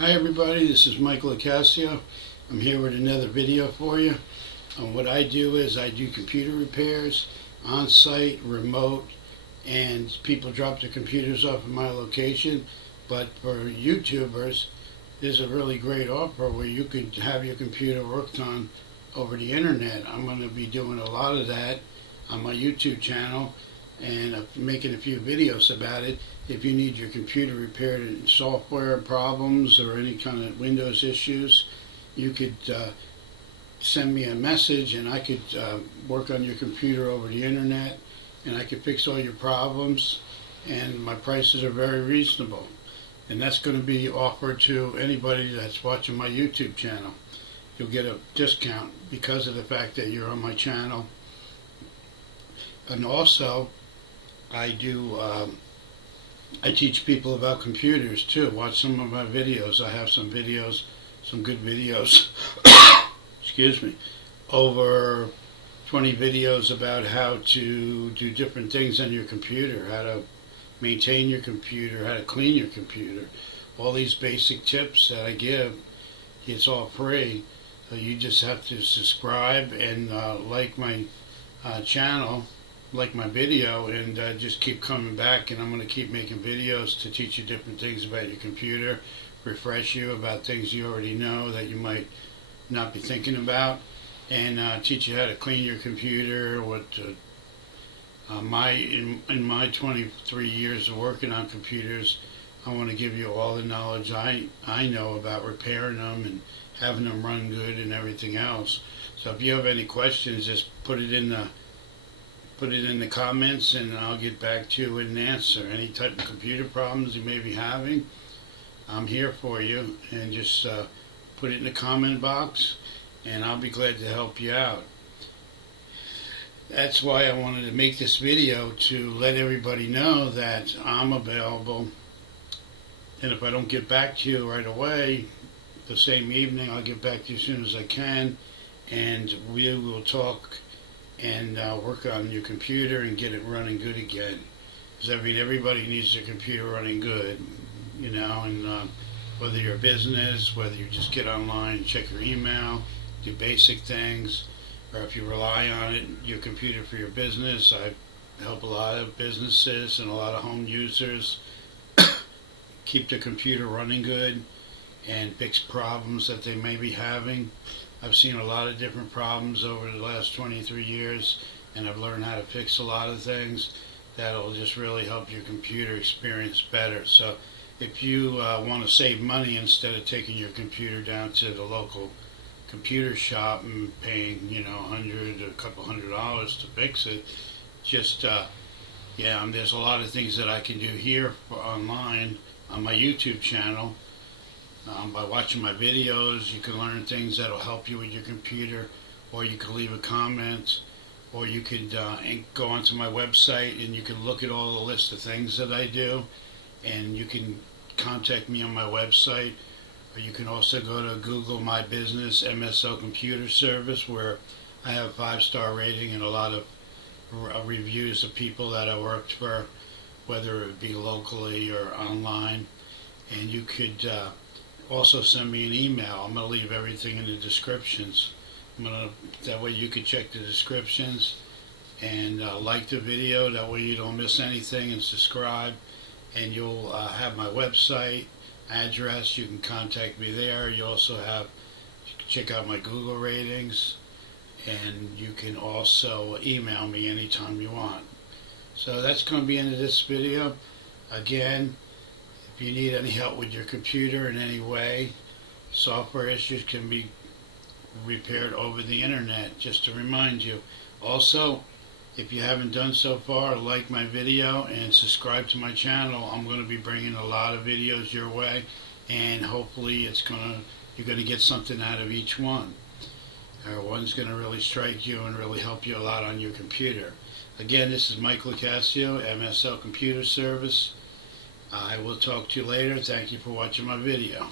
Hi everybody, this is Locascio. I'm here with another video for you. What I do is I do computer repairs on-site, remote, and people drop their computers off at my location. But for YouTubers, there's a really great offer where you could have your computer worked on over the internet. I'm going to be doing a lot of that on my YouTube channel and making a few videos about it. If you need your computer repaired and software problems or any kind of Windows issues, you could send me a message and I could work on your computer over the internet, and I could fix all your problems, and my prices are very reasonable. And that's going to be offered to anybody that's watching my YouTube channel. You'll get a discount because of the fact that you're on my channel. And also, I teach people about computers too. Watch some of my videos. I have some videos, some good videos, excuse me, over 20 videos about how to do different things on your computer, how to maintain your computer, how to clean your computer. All these basic tips that I give, it's all free. You just have to subscribe and like my channel, like my video, and just keep coming back, and I'm going to keep making videos to teach you different things about your computer, refresh you about things you already know that you might not be thinking about, and teach you how to clean your computer. What in my 23 years of working on computers, I want to give you all the knowledge I know about repairing them and having them run good and everything else. So if you have any questions, just put it in the comments, and I'll get back to you with an answer. Any type of computer problems you may be having, I'm here for you, and just put it in the comment box and I'll be glad to help you out. That's why I wanted to make this video, to let everybody know that I'm available, and if I don't get back to you right away, the same evening, I'll get back to you as soon as I can, and we will talk and work on your computer and get it running good again. Because I mean, everybody needs their computer running good, you know, and whether you're a business, whether you just get online and check your email, do basic things, or if you rely on it, your computer for your business. I help a lot of businesses and a lot of home users keep their computer running good and fix problems that they may be having. I've seen a lot of different problems over the last 23 years, and I've learned how to fix a lot of things that'll just really help your computer experience better. So if you want to save money, instead of taking your computer down to the local computer shop and paying, you know, $100 or a couple $100 to fix it, just there's a lot of things that I can do here online on my YouTube channel. By watching my videos, you can learn things that will help you with your computer, or you can leave a comment, or you could go onto my website and you can look at all the list of things that I do, and you can contact me on my website, or you can also go to Google My Business mslcomputerservice, where I have 5-star rating and a lot of reviews of people that I worked for, whether it be locally or online. And you could also send me an email. I'm going to leave everything in the descriptions. That way you can check the descriptions and like the video. That way you don't miss anything, and subscribe. And you'll have my website address. You can contact me there. You also you can check out my Google ratings, and you can also email me anytime you want. So that's going to be the end of this video. Again, if you need any help with your computer in any way, software issues can be repaired over the internet, just to remind you. Also, if you haven't done so far, like my video and subscribe to my channel. I'm going to be bringing a lot of videos your way, and hopefully you're going to get something out of each one. One's going to really strike you and really help you a lot on your computer. Again, this is Locascio, MSL Computer Service. I will talk to you later. Thank you for watching my video.